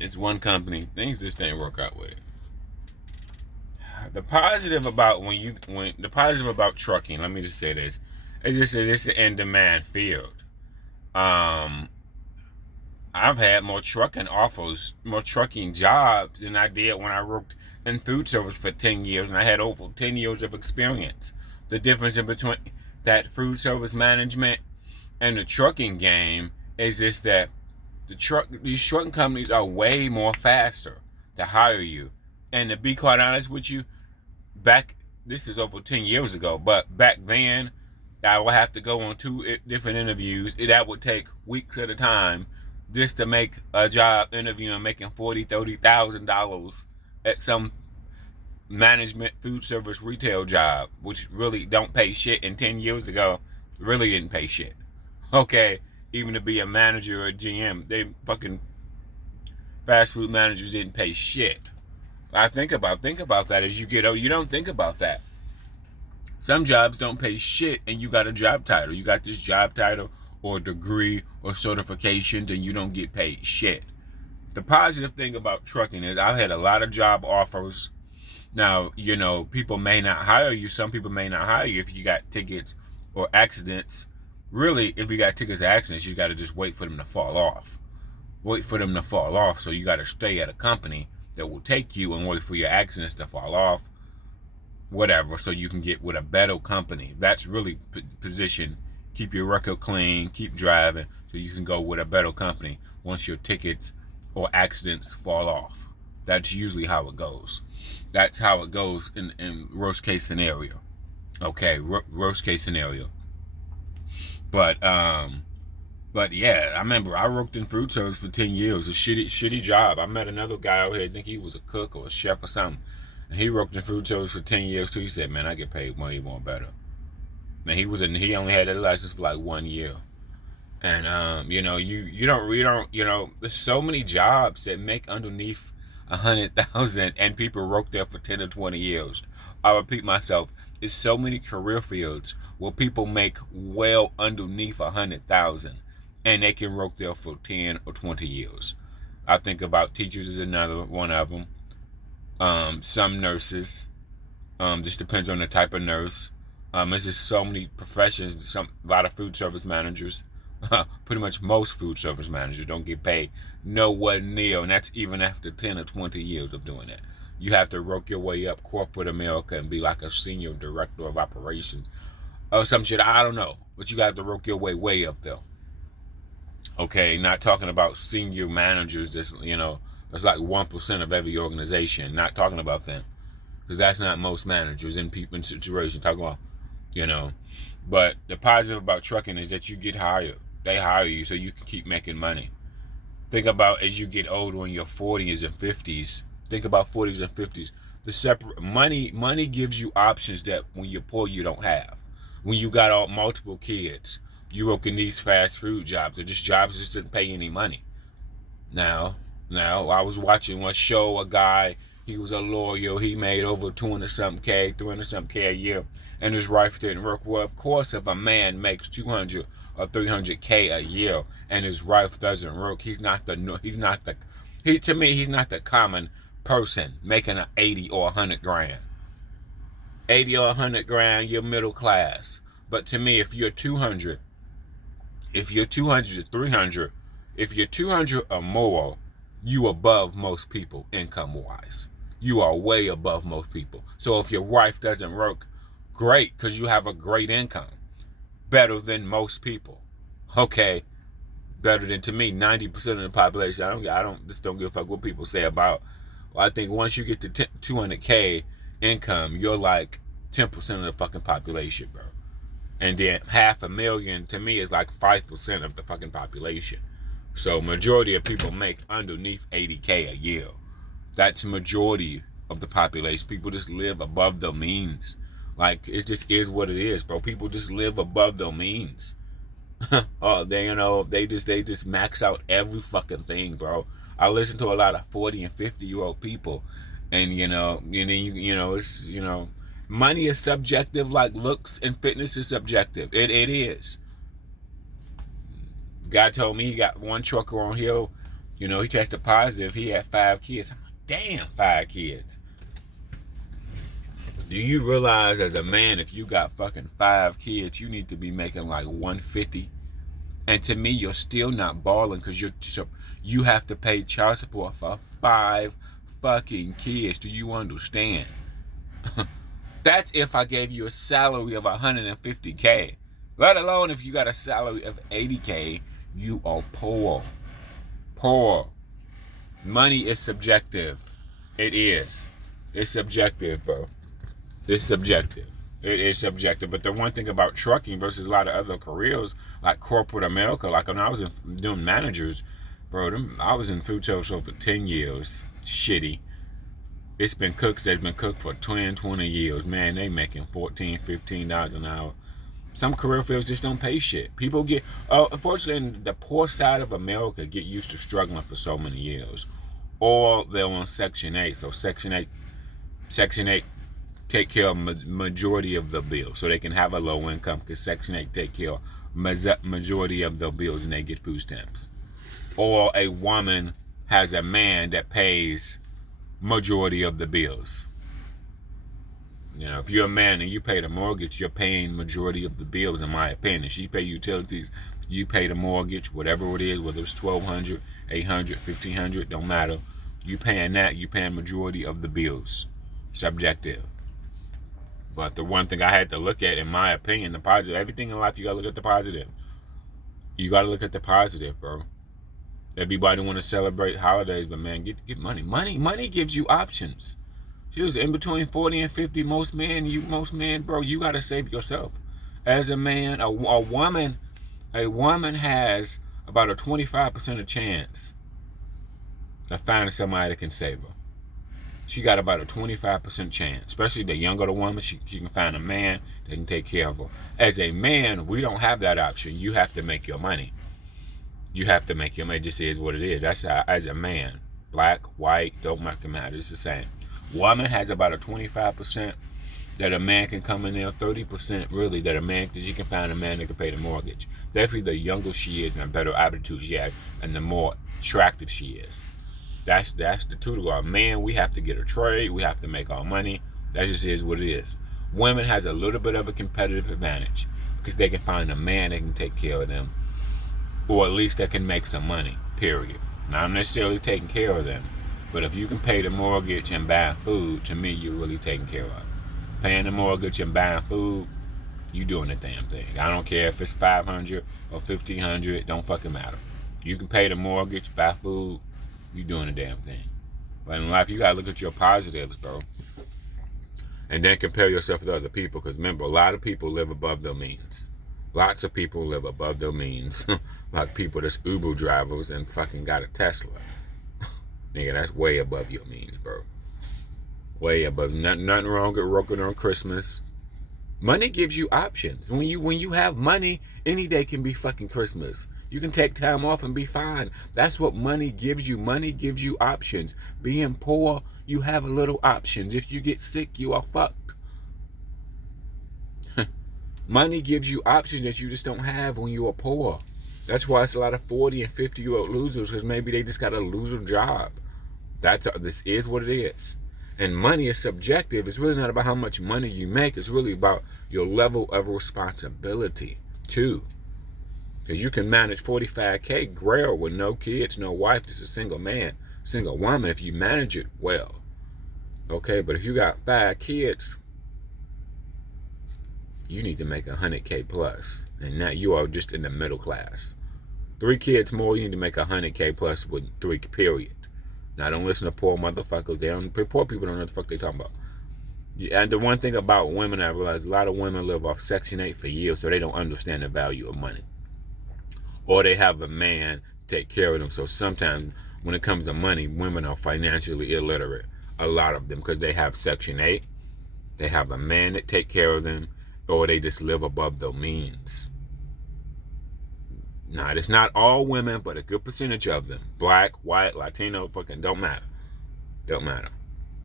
It's one company. Things just ain't work out with it. The positive about the positive about trucking, let me just say this, it's just that it's an in-demand field. Um, I've had more trucking offers, more trucking jobs than I did when I worked in food service for 10 years, and I had over 10 years of experience. The difference in between that food service management and the trucking game is just that these trucking companies are way more faster to hire you. And to be quite honest with you, this is over 10 years ago, but back then, I would have to go on two different interviews. That would take weeks at a time just to make a job interview and making $40,000-$30,000 at some management food service retail job, which really don't pay shit. And 10 years ago, really didn't pay shit. Okay, even to be a manager or a GM, they fucking fast food managers didn't pay shit. I think about that as you get older. You don't think about that. Some jobs don't pay shit, and you got a job title. You got this job title or degree or certifications, and you don't get paid shit. The positive thing about trucking is I've had a lot of job offers. Now, people may not hire you. Some people may not hire you if you got tickets or accidents. Really, if you got tickets or accidents, you got to just wait for them to fall off. So you got to stay at a company that will take you and wait for your accidents to fall off, whatever, so you can get with a better company. That's really position. Keep your record clean, keep driving, so you can go with a better company once your tickets or accidents fall off. That's usually how it goes. That's how it goes in worst case scenario. Okay, worst case scenario. But yeah, I remember I worked in food service for 10 years, a shitty job. I met another guy out here, I think he was a cook or a chef or something. And he worked in food service for 10 years too. He said, man, I get paid way more better. Man, he only had that license for like 1 year. And you don't, there's so many jobs that make underneath 100,000 and people work there for 10 or 20 years. I repeat myself, there's so many career fields where people make well underneath 100,000 and they can work there for 10 or 20 years. I think about teachers is another one of them. Some nurses, just depends on the type of nurse. There's just so many professions. A lot of food service managers, pretty much most food service managers don't get paid nowhere near, and that's even after 10 or 20 years of doing that. You have to work your way up corporate America and be like a senior director of operations or some shit. I don't know, but you got to work your way up there. Okay, not talking about senior managers. That's that's like 1% of every organization. Not talking about them, because that's not most managers in people in situations. Talking about, but the positive about trucking is that you get hired. They hire you so you can keep making money. Think about as you get older in your 40s and 50s. Think about 40s and 50s. The separate money gives you options that when you're poor you don't have. When you got multiple kids, you work in these fast food jobs, or just jobs that just didn't pay any money. Now, I was watching one show, a guy, he was a lawyer, he made over 200-something K, 300-something K a year, and his wife didn't work. Well, of course, if a man makes 200 or 300 K a year and his wife doesn't work, he's not the common person making an 80 or 100 grand. 80 or 100 grand, you're middle class. But to me, if you're 200 to 300, if you're 200 or more, you above most people income-wise. You are way above most people. So if your wife doesn't work, great, because you have a great income. Better than most people. Okay? Better than, to me, 90% of the population. I don't give a fuck what people say about. Well, I think once you get to 200K income, you're like 10% of the fucking population, bro. And then 500,000 to me is like 5% of the fucking population. So majority of people make underneath 80K a year. That's majority of the population. People just live above their means. Like, it just is what it is, bro. People just live above their means. They just max out every fucking thing, bro. I listen to a lot of 40 and 50-year-old people, and it's money is subjective, like looks and fitness is subjective. It is. Guy told me he got one trucker on here. You know, he tested positive. He had 5 kids. I'm like, damn, 5 kids. Do you realize as a man, if you got fucking 5 kids, you need to be making like 150? And to me, you're still not balling because you have to pay child support for 5 fucking kids. Do you understand? That's if I gave you a salary of $150K. Let alone if you got a salary of $80K, you are poor. Poor. Money is subjective. It is. It's subjective, bro. It's subjective. It is subjective. But the one thing about trucking versus a lot of other careers, like corporate America, like when I was doing managers, bro, I was in food service for 10 years. Shitty. It's been cooks that's been cooked for 20 years. Man, they making $14, $15 an hour. Some career fields just don't pay shit. People get, unfortunately, the poor side of America get used to struggling for so many years. Or they're on Section 8. So Section 8 take care of majority of the bills. So they can have a low income because Section 8 take care of majority of the bills and they get food stamps. Or a woman has a man that pays majority of the bills. You know, if you're a man and you pay the mortgage, you're paying majority of the bills, in my opinion. She pay utilities, you pay the mortgage, whatever it is, whether it's $1,200, $800, $1,500, don't matter. You paying that, you paying majority of the bills. Subjective. But the one thing I had to look at, in my opinion, the positive. Everything in life, you gotta look at the positive. You gotta look at the positive, bro. Everybody want to celebrate holidays, but man, get money. Money gives you options. She was in between 40 and 50. Most men, bro, you gotta save yourself. As a man, a woman has about a 25% chance of finding somebody that can save her. She got about a 25% chance, especially the younger the woman. She can find a man that can take care of her. As a man, we don't have that option. You have to make your money. You have to make your money. It just is what it is. That's how, as a man, black, white, don't matter. It's the same. Woman has about a 25% that a man can come in there. 30% really that you can find a man that can pay the mortgage. Definitely the younger she is and the better attitude she has and the more attractive she is. That's the two to our man. We have to get a trade. We have to make our money. That just is what it is. Women has a little bit of a competitive advantage because they can find a man that can take care of them, or at least that can make some money. Period. Not necessarily taking care of them, but if you can pay the mortgage and buy food, to me, you're really taking care of. Paying the mortgage and buying food, you doing the damn thing. I don't care if it's $500 or $1,500. Don't fucking matter. You can pay the mortgage, buy food. You doing the damn thing. But in life, you gotta look at your positives, bro. And then compare yourself with other people. Because remember, a lot of people live above their means. Lots of people live above their means. Like people that's Uber drivers and fucking got a Tesla. Nigga, that's way above your means, bro. Way above. Nothing wrong with working on Christmas. Money gives you options. When you have money, any day can be fucking Christmas. You can take time off and be fine. That's what money gives you. Money gives you options. Being poor, you have little options. If you get sick, you are fucked. Money gives you options that you just don't have when you are poor. That's why it's a lot of 40 and 50-year-old losers, because maybe they just got a loser job. This is what it is. And money is subjective. It's really not about how much money you make. It's really about your level of responsibility, too. Because you can manage 45K grail with no kids, no wife, just a single man, single woman, if you manage it well. Okay, but if you got 5 kids, you need to make 100K plus. And now you are just in the middle class. 3 kids more, you need to make 100K plus with 3, period. Now, don't listen to poor motherfuckers. Poor people don't know what the fuck they talking about. And the one thing about women, I realize a lot of women live off Section 8 for years, so they don't understand the value of money. Or they have a man take care of them. So sometimes when it comes to money, women are financially illiterate. A lot of them, because they have Section 8. They have a man that take care of them, or they just live above their means. Now, it's not all women, but a good percentage of them. Black, white, Latino, fucking don't matter. Don't matter.